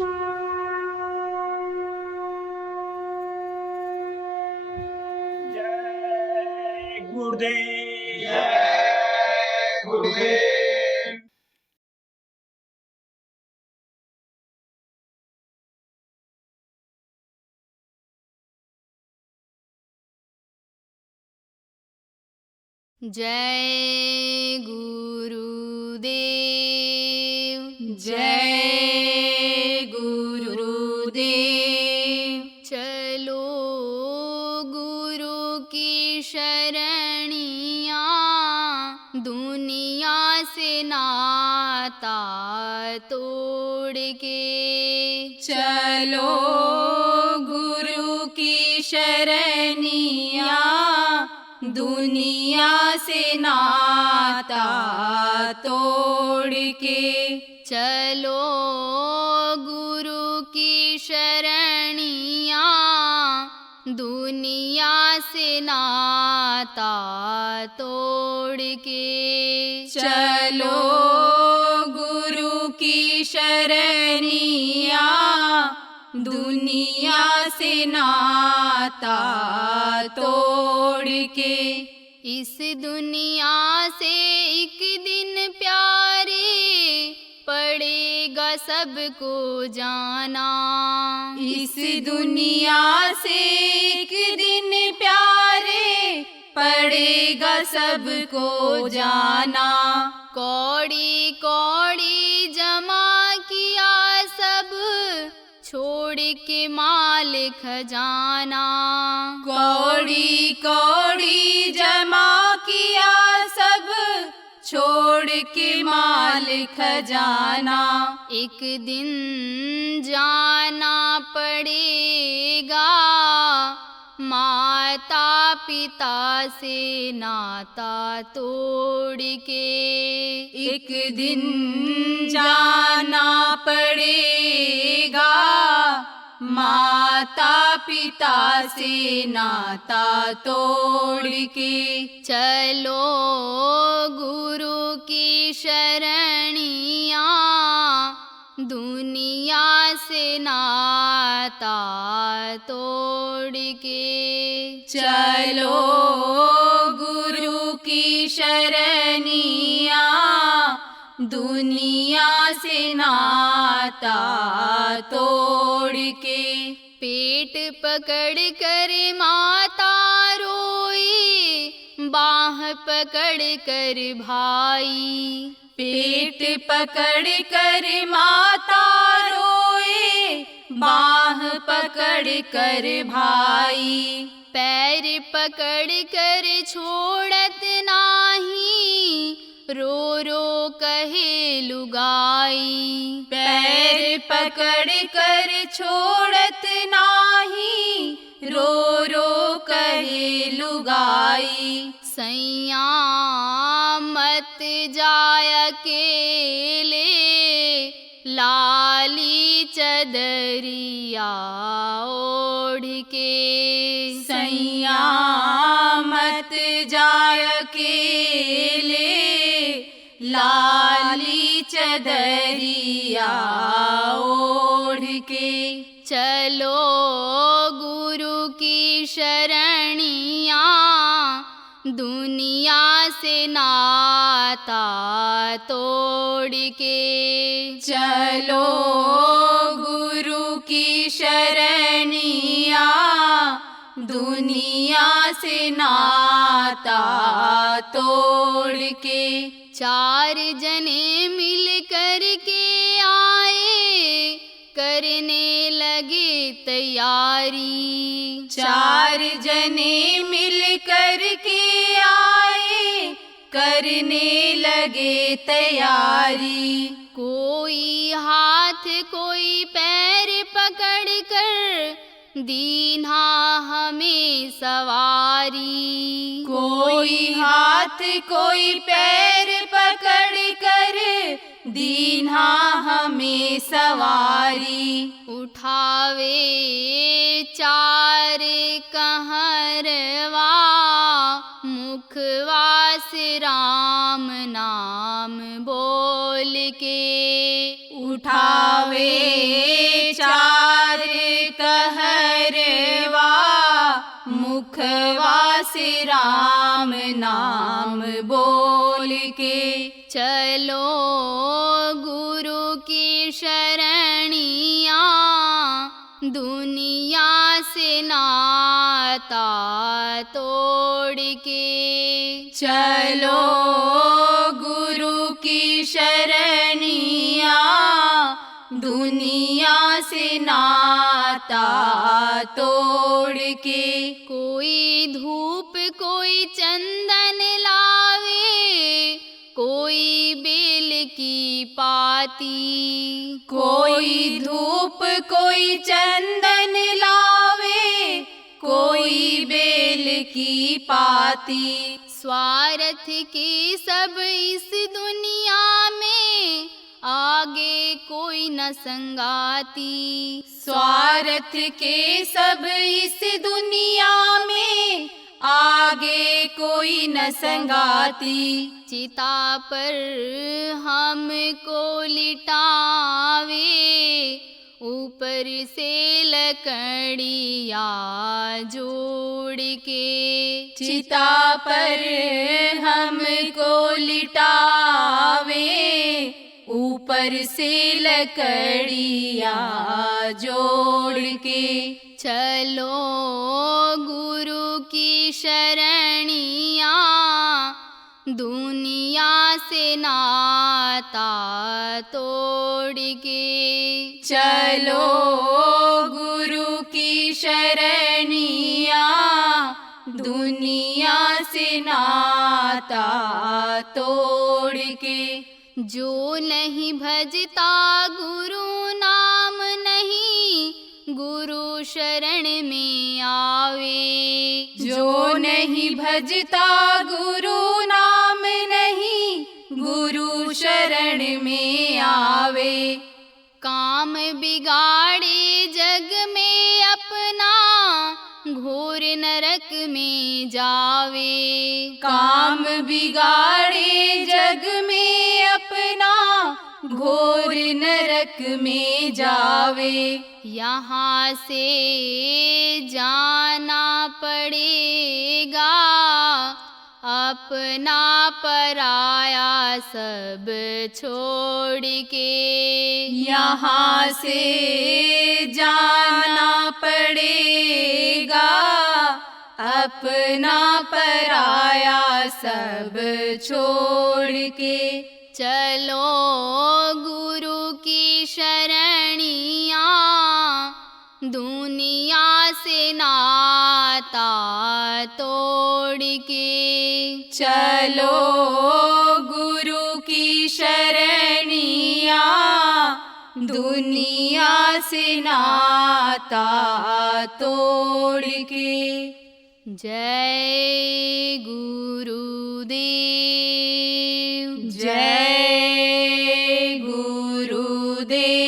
जय गुरुदेव। जय गुरुदेव। जय गुरुदेव। जय गुरुदेव। चलो गुरु की शरणिया, दुनिया से नाता तोड़ के। चलो गुरु की शरणिया, दुनिया से नाता तोड़ के। चलो गुरु की शरणिया, दुनिया से नाता तोड़ के। चलो गुरु की शरणिया, दुनिया से नाता तोड़ के। इस दुनिया से एक दिन प्यारे, पड़ेगा सबको जाना। इस दुनिया से एक दिन प्यारे, पड़ेगा सबको जाना। कौड़ी कौड़ी जमा किया सब, छोड़ के माल खजाना। कौड़ी कौड़ी जमा किया सब, छोड़ के माल खजाना। एक दिन जाना पड़ेगा, माता पिता से नाता तोड़ के। एक दिन जाना पड़ेगा, माता पिता से नाता तोड़ के। चलो गुरु की शरणिया, दुनिया से नाता तोड़ के। चलो गुरु की शरणिया, दुनिया से नाता तोड़ के। पेट पकड़ कर माता रोई, बाह पकड़ कर भाई। पेट पकड़ कर माता रोए, बाह पकड़ कर भाई। पैर पकड़ कर छोड़त नाही, रो रो कहे लुगाई। पैर पकड़ कर छोड़त नाही, रो रो कहे लुगाई। सैया मत जाय अकेले, लाली चदरिया ओढ़ के। सैया मत जाय अकेले, लाली चदरिया ओढ़ के। चलो गुरु की शरणिया, दुनिया से नाता तोड़ के। चलो गुरु की शरणिया, दुनिया से नाता तोड़ के। चार जने मिल कर के आए, करने लगे तैयारी। चार जने मिल कर के आए, करने लगे तैयारी। कोई हाथ कोई पैर पकड़ कर, दीन्हा हमें सवारी। कोई हाथ कोई पैर पकड़ कर, दीन्हा हमें सवारी। उठावे चार कहरवा, मुखवा से राम नाम बोल के। उठावे से राम नाम बोल के। चलो गुरु की शरणिया, दुनिया से नाता तोड़ के। चलो गुरु की शरणिया, दुनिया से नाता तोड़ के। कोई धूप कोई चंदन लावे, कोई बेल की पाती। कोई धूप कोई चंदन लावे, कोई बेल की पाती। स्वार्थ की सब इस दुनिया में, आगे कोई न संगाती। स्वार्थ के सब इस दुनिया में, आगे कोई न संगाती। चिता पर हमको लिटावे, ऊपर से लकड़ियाँ जोड़ के। चिता पर हमको लिटावे, ऊपर से लकड़ियाँ जोड़ के। चलो गुरु की शरणिया, दुनिया से नाता तोड़ के। चलो गुरु की शरणिया, दुनिया से नाता तोड़ के। जो नहीं भजता गुरु नाम नहीं, गुरु शरण में आवे। जो नहीं भजता गुरु नाम नहीं, गुरु शरण में आवे। काम बिगाड़े जग में अपना, घोर नरक में जावे। काम बिगाड़े जग में अपना, घोर नरक में जावे। यहाँ से जाना पड़ेगा, अपना पराया सब छोड़ के। यहाँ से जाना पड़ेगा, अपना पराया सब छोड़ के। चलो गुरु की शरणिया, दुनिया से नाता तोड़ के। चलो गुरु की शरणिया, दुनिया से नाता तोड़ के। जय गुरुदेव, जय गुरुदेव।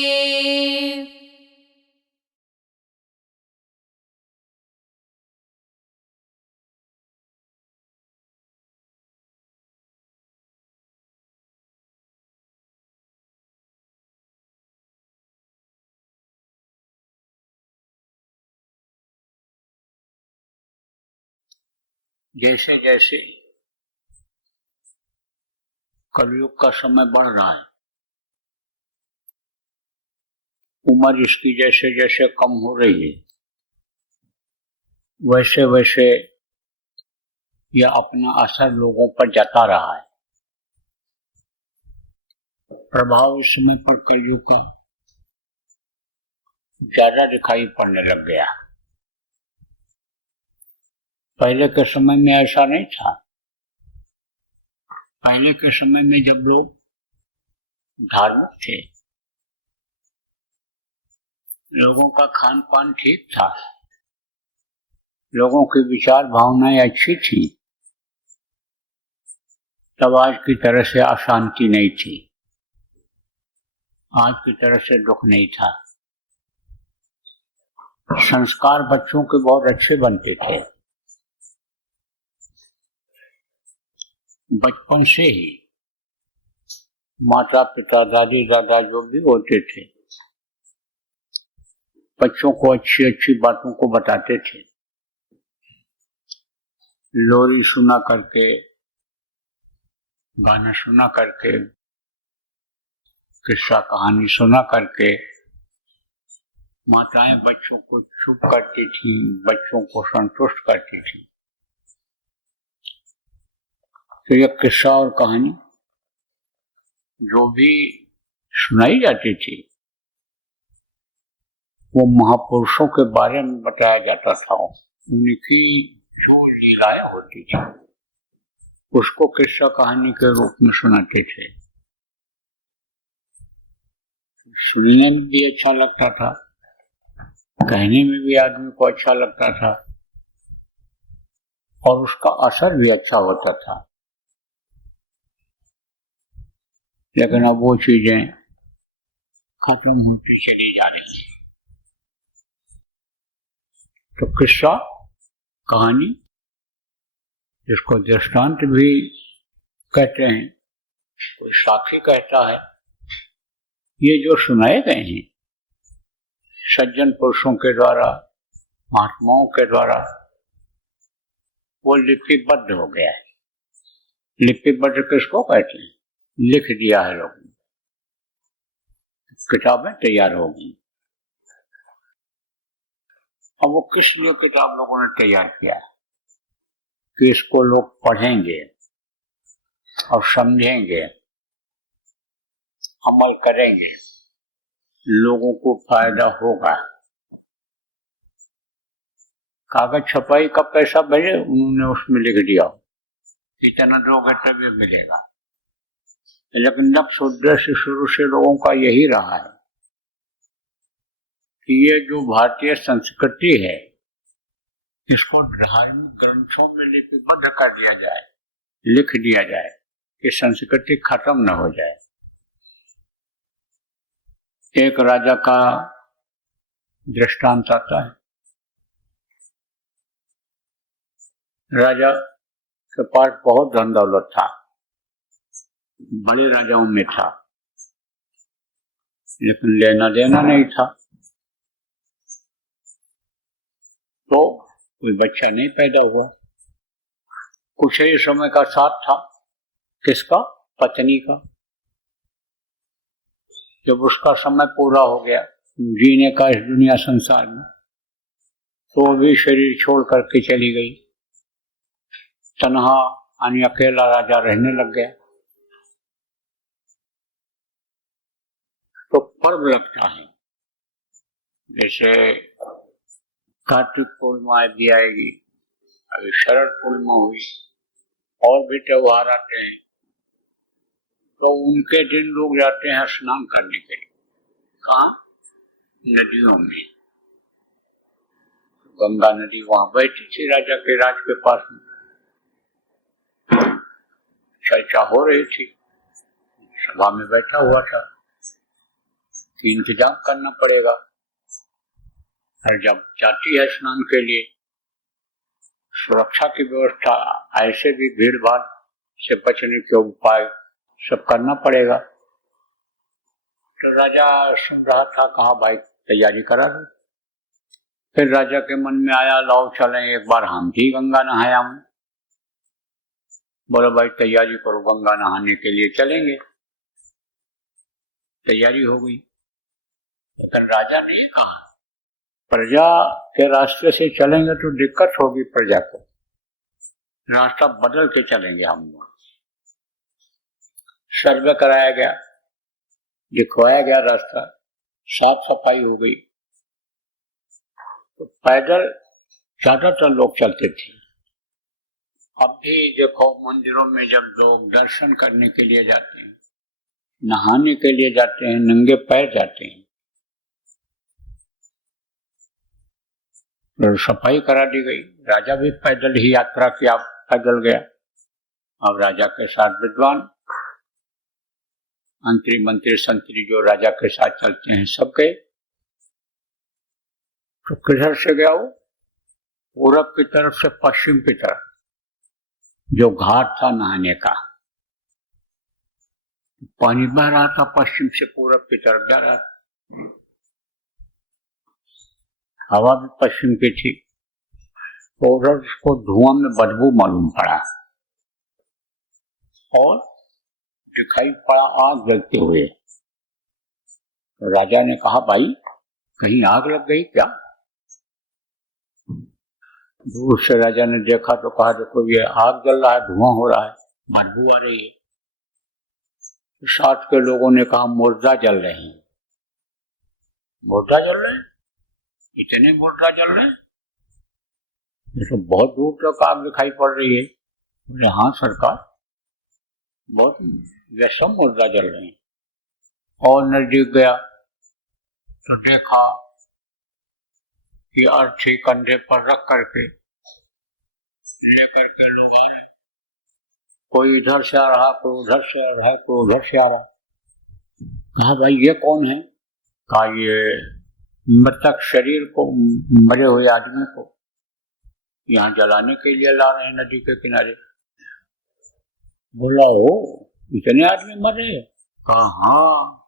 जैसे जैसे कलयुग का समय बढ़ रहा है, उम्र इसकी जैसे जैसे कम हो रही है, वैसे वैसे यह अपना असर लोगों पर जता रहा है। प्रभाव इस समय पर कलयुग का ज्यादा दिखाई पड़ने लग गया। पहले के समय में ऐसा नहीं था। पहले के समय में जब लोग धार्मिक थे, लोगों का खान पान ठीक था, लोगों की विचार भावनाएं अच्छी थी, तब आज की तरह से अशांति नहीं थी, आज की तरह से दुख नहीं था। संस्कार बच्चों के बहुत अच्छे बनते थे। बचपन से ही माता पिता दादी दादा जो भी होते थे, बच्चों को अच्छी अच्छी बातों को बताते थे। लोरी सुना करके, गाना सुना करके, किस्सा कहानी सुना करके माताएं बच्चों को चुप करती थी, बच्चों को संतुष्ट करती थी। तो यह किस्सा और कहानी जो भी सुनाई जाती थी वो महापुरुषों के बारे में बताया जाता था। उनकी जो लीलाएं होती थी उसको किस्सा कहानी के रूप में सुनाते थे। सुनने में भी अच्छा लगता था, कहने में भी आदमी को अच्छा लगता था और उसका असर भी अच्छा होता था। लेकिन अब वो चीजें खत्म होती चली जा रही हैं। तो किस्सा कहानी, जिसको दृष्टांत भी कहते हैं, कोई साक्षी कहता है, ये जो सुनाए गए हैं सज्जन पुरुषों के द्वारा, महात्माओं के द्वारा, वो लिपिबद्ध हो गया है। लिपिबद्ध किसको कहते हैं? लिख दिया है लोगों ने, किताबें तैयार होगी। अब वो किस लिए किताब लोगों ने तैयार किया है? कि इसको लोग पढ़ेंगे और समझेंगे, अमल करेंगे, लोगों को फायदा होगा। कागज छपाई का पैसा भले उन्होंने उसमें लिख दिया, इतना दोगे तभी मिलेगा। लेकिन नफ्स उद्देश्य शुरू से लोगों का यही रहा है कि ये जो भारतीय संस्कृति है इसको धार्मिक ग्रंथों में लिपिबद्ध कर दिया जाए, लिख दिया जाए, कि संस्कृति खत्म न हो जाए। एक राजा का दृष्टांत आता है। राजा के पास बहुत धन दौलत था, बड़े राजाओं में था, लेकिन लेना देना नहीं था। तो कोई बच्चा नहीं पैदा हुआ। कुछ ही समय का साथ था, किसका? पत्नी का। जब उसका समय पूरा हो गया जीने का इस दुनिया संसार में, तो वो भी शरीर छोड़ करके चली गई। तन्हा यानी अकेला राजा रहने लग गया। तो पर्व लगता है, जैसे कार्तिक पूर्णिमा भी आएगी, अभी शरद पूर्णिमा हुई, और भी त्योहार आते हैं, तो उनके दिन लोग जाते हैं स्नान करने के लिए। कहाँ? नदियों में। गंगा नदी वहां बैठी थी राजा के राज के पास में, चर्चा हो रही थी, सभा में बैठा हुआ था कि इंतजाम करना पड़ेगा, और जब जाती है स्नान के लिए सुरक्षा की व्यवस्था, ऐसे भी भीड़ भाड़ से बचने के उपाय सब करना पड़ेगा। तो राजा सुन रहा था, कहा भाई तैयारी करा दो। फिर राजा के मन में आया, लाओ चलें एक बार हम भी गंगा नहाया हूं। बोलो भाई तैयारी करो, गंगा नहाने के लिए चलेंगे। तैयारी हो गई, लेकिन राजा ने ये कहा प्रजा के रास्ते से चलेंगे तो दिक्कत होगी प्रजा को, रास्ता बदल के चलेंगे हम लोग। सर्वे कराया गया, दिखवाया गया रास्ता, साफ सफाई हो गई। तो पैदल ज्यादातर लोग चलते थे। अब भी देखो मंदिरों में जब लोग दर्शन करने के लिए जाते हैं, नहाने के लिए जाते हैं, नंगे पैर जाते हैं। तो सफाई करा दी गई, राजा भी पैदल ही यात्रा किया, पैदल गया। अब राजा के साथ विद्वान, मंत्री मंत्री संतरी जो राजा के साथ चलते हैं सब गए। तो किधर से गया वो? पूरब की तरफ से पश्चिम की तरफ, जो घाट था नहाने का, पानी बह रहा था, पश्चिम से पूरब की तरफ जा रहा था। हवा भी पश्चिम की थी, तो उधर उसको धुआं में बदबू मालूम पड़ा और दिखाई पड़ा आग जलते हुए। तो राजा ने कहा, भाई कहीं आग लग गई क्या? दूर से राजा ने देखा तो कहा, देखो ये आग जल रहा है, धुआं हो रहा है, बदबू आ रही है। तो साथ के लोगों ने कहा, मुर्दा जल रहे हैं। मुर्दा जल रहे हैं? इतने मुर्दा जल रहे हैं? ये तो बहुत दूर तक आग दिखाई पड़ रही है। बोले, हाँ सरकार, बहुत विषम मुर्दा जल रहे हैं। और नजदीक गया तो देखा कि अर्थी कंधे पर रख करके लेकर के लोग आ रहे, कोई इधर से आ रहा, कोई उधर से आ रहा, कोई उधर से आ रहा। कहा, भाई ये कौन है? कहा, ये मृतक शरीर को, मरे हुए आदमी को यहाँ जलाने के लिए ला रहे हैं नदी के किनारे। बोला, ओ इतने आदमी मर रहे हैं? कहा, हाँ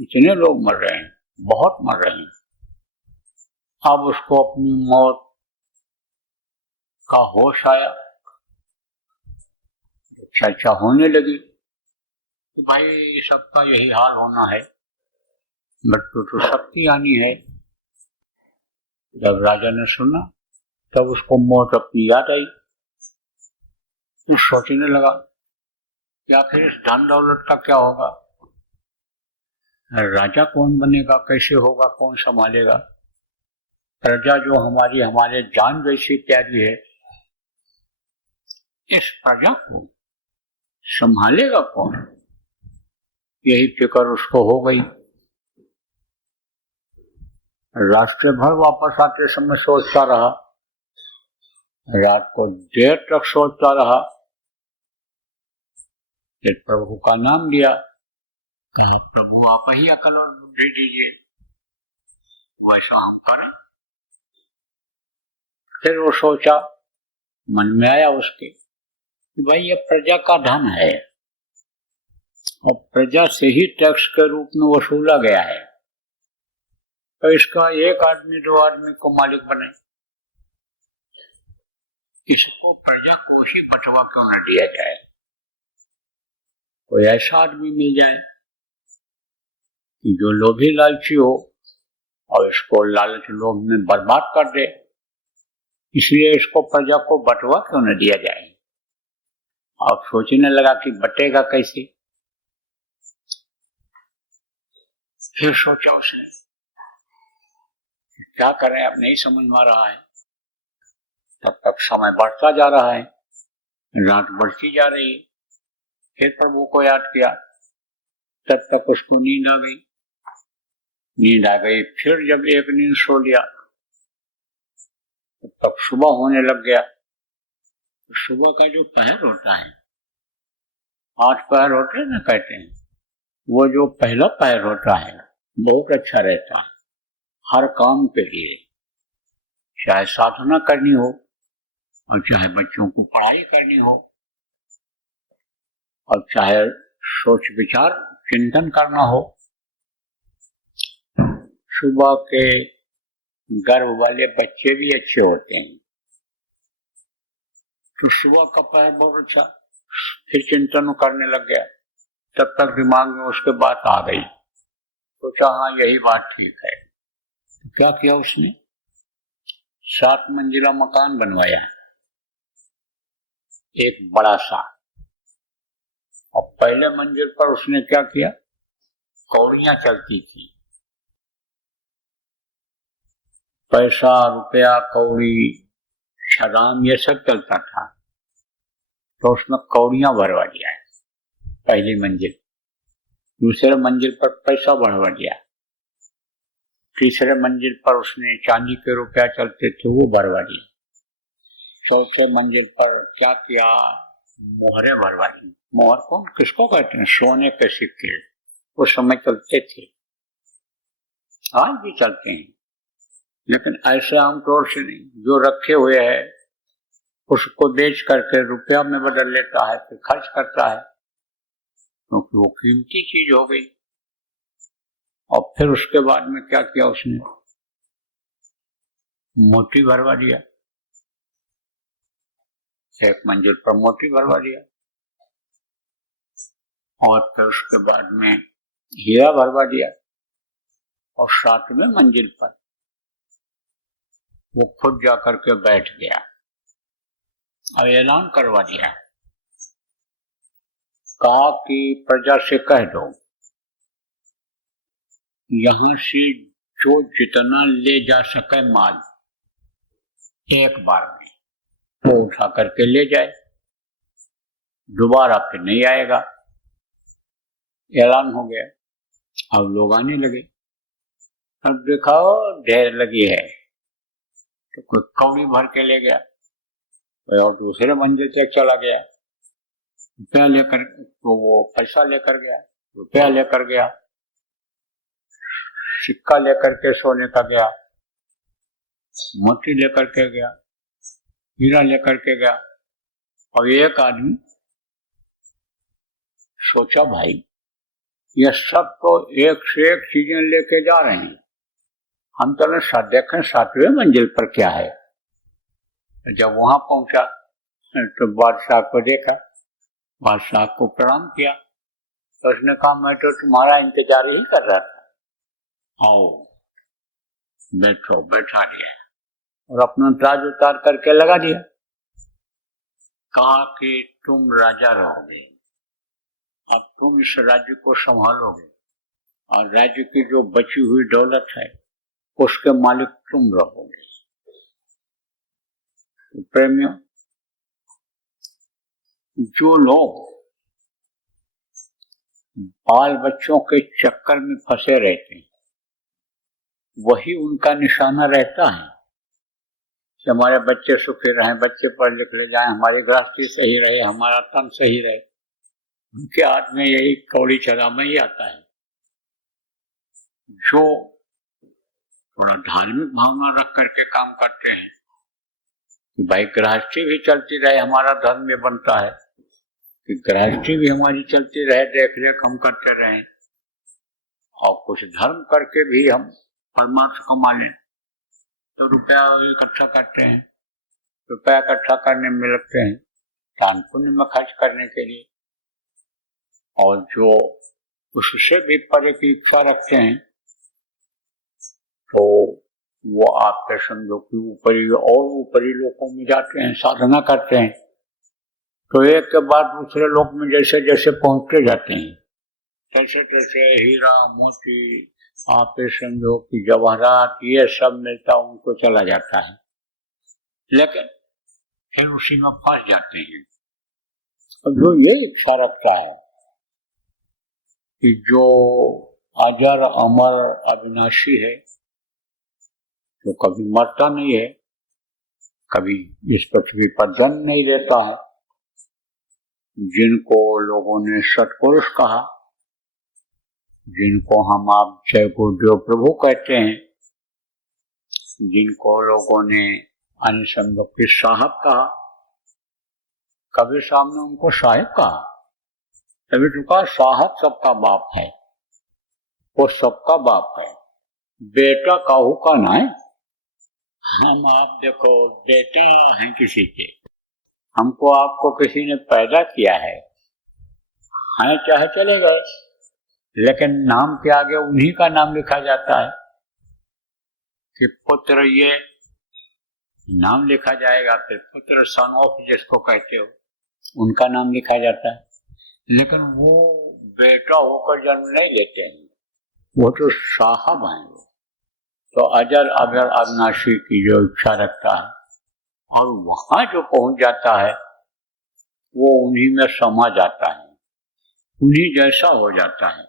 इतने लोग मर रहे हैं, बहुत मर रहे हैं। अब उसको अपनी मौत का होश आया, चर्चा होने लगी कि भाई सबका यही हाल होना है, मृत्यु तो सबकी आनी है। जब राजा ने सुना तब उसको मौत अपनी याद आई। तो सोचने लगा कि आखिर इस धन दौलत का क्या होगा, राजा कौन बनेगा, कैसे होगा, कौन संभालेगा? प्रजा जो हमारे जान जैसी प्यारी है, इस प्रजा को संभालेगा कौन? यही फिक्र उसको हो गई। रास्ते भर वापस आते समय सोचता रहा, रात को देर तक सोचता रहा। फिर प्रभु का नाम लिया, कहा, प्रभु आप ही अकल और बुद्धि दीजिए, वैसा हम करें। फिर वो सोचा, मन में आया उसके कि भाई ये प्रजा का धन है और प्रजा से ही टैक्स के रूप में वसूला गया है, तो इसका एक आदमी दो आदमी को मालिक बने, इसको प्रजा को ही बंटवा क्यों न दिया जाए? कोई ऐसा आदमी मिल जाए कि जो लोभी लालची हो और इसको लालच लोभ में बर्बाद कर दे, इसलिए इसको प्रजा को बंटवा क्यों न दिया जाए। अब सोचने लगा कि बटेगा कैसे। फिर सोचा उसने क्या करें, अब नहीं समझ में आ रहा है। तब तक समय बढ़ता जा रहा है, रात बढ़ती जा रही है। फिर प्रभु को याद किया, तब तक उसको नींद आ गई। नींद आ गई, फिर जब एक नींद सो लिया तब तक सुबह होने लग गया। तो सुबह का जो पहर होता है, 8 पहर होते हैं ना कहते हैं, वो जो पहला पहर होता है बहुत अच्छा रहता है हर काम के लिए, चाहे साधना करनी हो और चाहे बच्चों को पढ़ाई करनी हो और चाहे सोच विचार चिंतन करना हो। सुबह के गर्भ वाले बच्चे भी अच्छे होते हैं, तो सुबह का पहर बहुत अच्छा। फिर चिंतन करने लग गया, तब तक दिमाग में उसके बात आ गई, सोचा हाँ यही बात ठीक है। तो क्या किया उसने, 7 मंजिला मकान बनवाया, एक बड़ा सा। और पहले मंजिल पर उसने क्या किया, कौड़ियां चलती थी, पैसा रुपया कौड़ी छदाम ये सब चलता था, तो उसने कौड़ियां भरवा दिया है पहली मंजिल। दूसरे मंजिल पर पैसा बढ़वा दिया, तीसरे मंजिल पर उसने चांदी के रुपया चलते थे वो भरवा दिए, चौथे मंजिल पर क्या किया, मोहरे भरवा दी। मोहर कौन किसको कहते हैं, सोने के सिक्के, उस समय चलते थे, आज भी चलते हैं, लेकिन ऐसे आमतौर से नहीं। जो रखे हुए है उसको बेच करके रुपया में बदल लेता है, फिर खर्च करता है, क्योंकि वो कीमती चीज हो गई। और फिर उसके बाद में क्या किया उसने, मोती भरवा दिया, एक मंजिल पर मोती भरवा दिया, और फिर उसके बाद में हीरा भरवा दिया, और 7वें मंजिल पर वो खुद जा करके बैठ गया और ऐलान करवा दिया, कहा कि प्रजा से कह दो यहां से जो जितना ले जा सके माल एक बार में वो उठा करके ले जाए, दोबारा फिर नहीं आएगा। ऐलान हो गया। अब लोग आने लगे, अब दिखाओ ढेर लगी है, तो कोई कौड़ी भर के ले गया और दूसरे मंजिल तक चला गया, रुपया लेकर, तो वो पैसा लेकर गया, रुपया लेकर गया, सिक्का लेकर के सोने का गया, मोती लेकर के गया, हीरा लेकर के गया। और एक आदमी सोचा भाई ये सब तो एक से एक चीजें लेके जा रहे हैं, हम तो देखें 7वें मंजिल पर क्या है। जब वहां पहुंचा तो बादशाह को देखा, बादशाह को प्रणाम किया, तो उसने कहा मैं तो तुम्हारा इंतजार ही कर रहा था। आओ बैठो, बैठा दिया और अपना ताज उतार करके लगा दिया। कहा कि तुम राजा रहोगे, अब तुम इस राज्य को संभालोगे और राज्य की जो बची हुई दौलत है उसके मालिक तुम रहोगे। तो प्रेमियों, जो लोग बाल बच्चों के चक्कर में फंसे रहते हैं वही उनका निशाना रहता है कि हमारे बच्चे सुखी रहें, बच्चे पढ़ लिख ले जाएं, हमारी गृहस्थी सही रहे, हमारा तन सही रहे। उनके हाथ में यही कौड़ी चलाना ही आता है। जो थोड़ा धार्मिक भावना रख करके काम करते हैं कि भाई गृहस्थी भी चलती रहे, हमारा धर्म में बनता है कि गृहस्थी भी हमारी चलती रहे, देख रेख हम करते रहें और कुछ धर्म करके भी हम परमार्थ कमा लें, तो रुपया इकट्ठा करते हैं, रुपया इकट्ठा करने में लगते हैं दान पुण्य में खर्च करने के लिए। और जो उससे भी परे की इच्छा रखते हैं तो वो आपके समझो कि ऊपरी और ऊपरी लोकों में जाते हैं, साधना करते हैं, तो एक के बाद दूसरे लोक में जैसे जैसे पहुंचते जाते हैं तैसे तैसे हीरा मोती आप समझो कि जवाहरात ये सब मिलता उनको चला जाता है, लेकिन फिर उसी में फंस जाते हैं। और जो ये इच्छा रखता है कि जो अजर अमर अविनाशी है, जो कभी मरता नहीं है, कभी इस पृथ्वी पर जन्म नहीं लेता है, जिनको लोगों ने सत्पुरुष कहा, जिनको हम आप जय गुरुदेव प्रभु कहते हैं, जिनको लोगों ने अनिसंग के साहब कहा, कभी सामने उनको साहिब कहा, तभी तो कहा साहब सबका बाप है, वो सबका बाप है, बेटा काहू का ना है। हम आप देखो बेटा हैं किसी के, हमको आपको किसी ने पैदा किया है चाहे चले गए, लेकिन नाम के आगे उन्हीं का नाम लिखा जाता है कि पुत्र, ये नाम लिखा जाएगा, फिर पुत्र सन ऑफ जिसको कहते हो उनका नाम लिखा जाता है, लेकिन वो बेटा होकर जन्म नहीं लेते हैं, वो तो साहब हैं। तो अजर अगर अविनाशी की जो इच्छा रखता है और वहां जो पहुंच जाता है वो उन्हीं में समा जाता है, उन्हीं जैसा हो जाता है,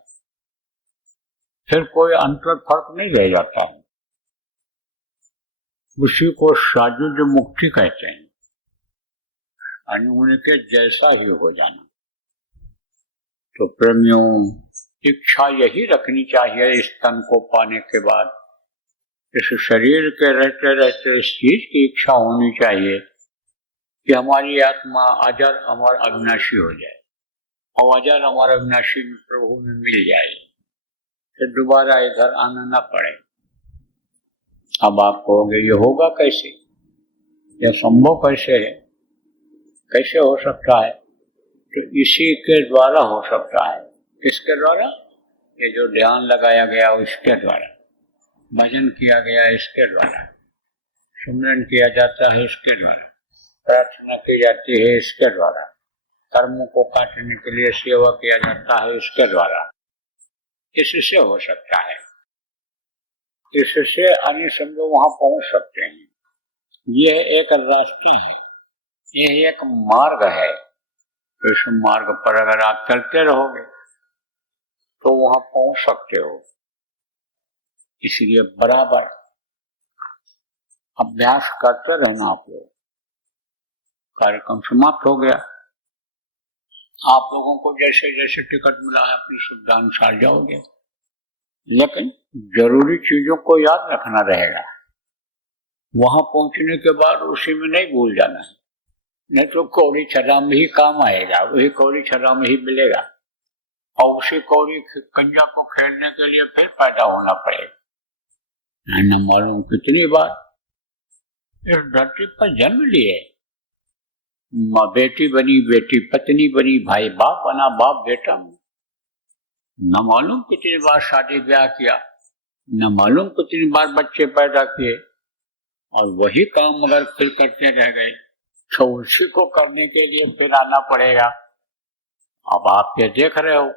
फिर कोई अंतर फर्क नहीं रह जाता है। उसी को साजुज मुक्ति कहते हैं, उनके जैसा ही हो जाना। तो प्रेमियों, इच्छा यही रखनी चाहिए इस तन को पाने के बाद, इस शरीर के रहते रहते इस चीज की इच्छा होनी चाहिए कि हमारी आत्मा अजर अमर अविनाशी हो जाए और अजर अमर अविनाशी में प्रभु में मिल जाए, फिर दोबारा इधर आना न पड़े। अब आप कहोगे ये होगा कैसे, यह संभव कैसे है, कैसे हो सकता है? तो इसी के द्वारा हो सकता है। किसके द्वारा? ये जो ध्यान लगाया गया उसके द्वारा, भजन किया गया इसके द्वारा, सुमरन किया जाता है इसके द्वारा, प्रार्थना की जाती है इसके द्वारा, कर्मों को काटने के लिए सेवा किया जाता है इसके द्वारा। इससे हो सकता है, इससे अन्य समझो वहां पहुंच सकते हैं। यह एक रास्ता है, यह एक मार्ग है। इस मार्ग पर अगर आप चलते रहोगे तो वहां पहुंच सकते हो। इसलिए बराबर अभ्यास करते रहना। आप लोग, कार्यक्रम समाप्त हो गया। आप लोगों को जैसे जैसे टिकट मिला है अपनी सुविधा अनुसार जाओगे, लेकिन जरूरी चीजों को याद रखना रहेगा। वहां पहुंचने के बाद उसी में नहीं भूल जाना है, नहीं तो कौड़ी छर्रा में ही काम आएगा, वही कौड़ी छर्रा में ही मिलेगा और उसी कौड़ी कंजा को खेलने के लिए फिर पैदा होना पड़ेगा। न मालूम कितनी बार इस धरती पर जन्म लिए, बेटी बनी बेटी पत्नी बनी, भाई बाप बना बाप बेटा, न मालूम कितनी बार शादी ब्याह किया, न मालूम कितनी बार बच्चे पैदा किए, और वही काम अगर फिर करते रह गए तो उसी को करने के लिए फिर आना पड़ेगा। अब आप ये देख रहे हो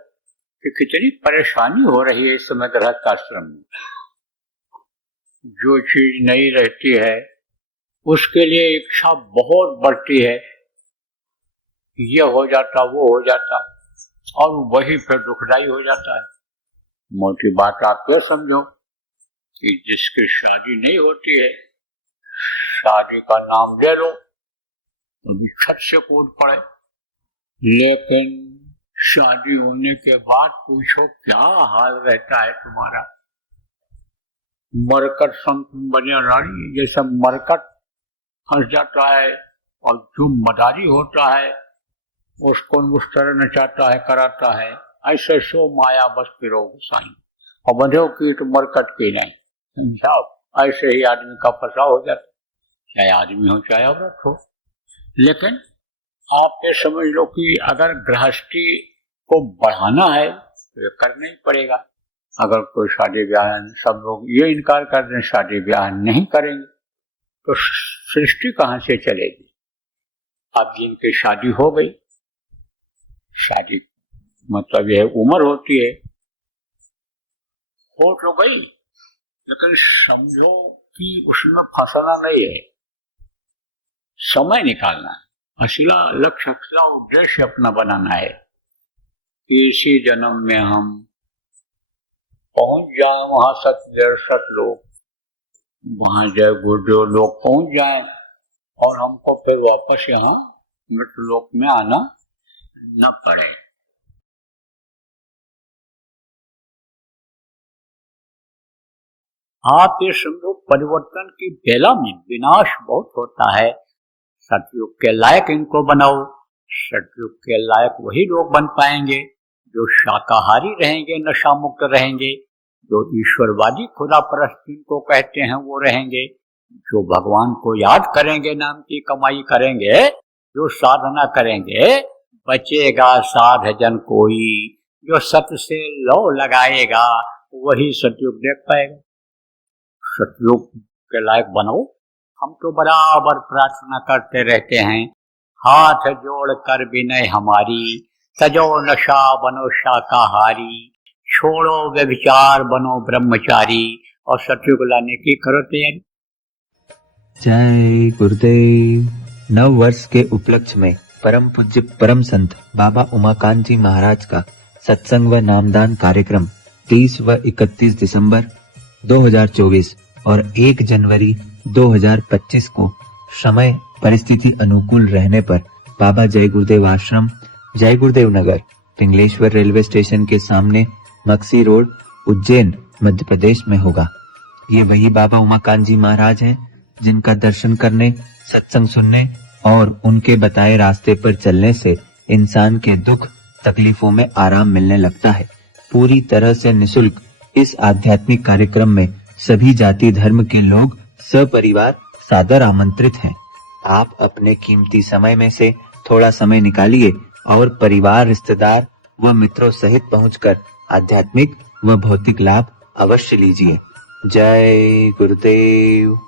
कि कितनी परेशानी हो रही है इस समय गृहस्थ आश्रम में। जो चीज नहीं रहती है उसके लिए इच्छा बहुत बढ़ती है, ये हो जाता वो हो जाता, और वही फिर दुखदाई हो जाता है। मोटी बात आप ये समझो कि जिसकी शादी नहीं होती है, शादी का नाम ले लो अभी छत से कूद पड़े, लेकिन शादी होने के बाद पूछो क्या हाल रहता है तुम्हारा। मरकट संत बने रानी जैसा मरकट फंस जाता है, और जो मदारी होता है उसको उस तरह नचाता है कराता है, ऐसे सो माया बस फिरो साईं, और बंधो की तो मरकट की नहीं, समझाओ। ऐसे ही आदमी का फंसा हो जाता, चाहे आदमी हो चाहे औरत हो। लेकिन आप ये समझ लो कि अगर गृहस्थी को बढ़ाना है तो ये करना ही पड़ेगा। अगर कोई शादी ब्याह, सब लोग ये इनकार कर दें शादी ब्याह नहीं करेंगे तो सृष्टि कहाँ से चलेगी। अब जिनकी शादी हो गई, शादी मतलब यह उम्र होती है, हो तो गई, लेकिन समझो कि उसमें फंसना नहीं है, समय निकालना है, असला लक्ष्य असला उद्देश्य अपना बनाना है कि इसी जन्म में हम पहुंच जाए वहां सत लोग, वहां जय गुरुदेव लोग पहुंच जाए और हमको फिर वापस यहाँ मृत्यु लोक में आना न पड़े। आप ये समझो परिवर्तन की बेला में विनाश बहुत होता है। सतयुग के लायक इनको बनाओ। सतयुग के लायक वही लोग बन पाएंगे जो शाकाहारी रहेंगे, नशा मुक्त रहेंगे, जो ईश्वरवादी खुदा परस्त इनको कहते हैं वो रहेंगे, जो भगवान को याद करेंगे, नाम की कमाई करेंगे, जो साधना करेंगे। बचेगा साध जन कोई, जो सत से लौ लगाएगा वही सतयुग देख पाएगा। सतयुग के लायक बनो। हम तो बराबर प्रार्थना करते रहते हैं, हाथ जोड़ कर विनय हमारी, सजो नशा बनो शाकाहारी, छोड़ो व्यभिचार बनो ब्रह्मचारी, और सतयुग लाने की करो तैयारी। जय गुरुदेव। नव वर्ष के उपलक्ष्य में परम पूज्य परम संत बाबा उमाकांत जी महाराज का सत्संग व नामदान कार्यक्रम 30 व 31 दिसंबर 2024 और 1 जनवरी 2025 को समय परिस्थिति अनुकूल रहने पर बाबा जय गुरुदेव आश्रम, जय गुरुदेव नगर, पिंगलेश्वर रेलवे स्टेशन के सामने, मक्सी रोड, उज्जैन, मध्य प्रदेश में होगा। ये वही बाबा उमाकांत जी महाराज हैं जिनका दर्शन करने, सत्संग सुनने और उनके बताए रास्ते पर चलने से इंसान के दुख तकलीफों में आराम मिलने लगता है। पूरी तरह से निःशुल्क इस आध्यात्मिक कार्यक्रम में सभी जाति धर्म के लोग सपरिवार सादर आमंत्रित हैं। आप अपने कीमती समय में से थोड़ा समय निकालिए और परिवार, रिश्तेदार व मित्रों सहित पहुंचकर आध्यात्मिक व भौतिक लाभ अवश्य लीजिए। जय गुरुदेव।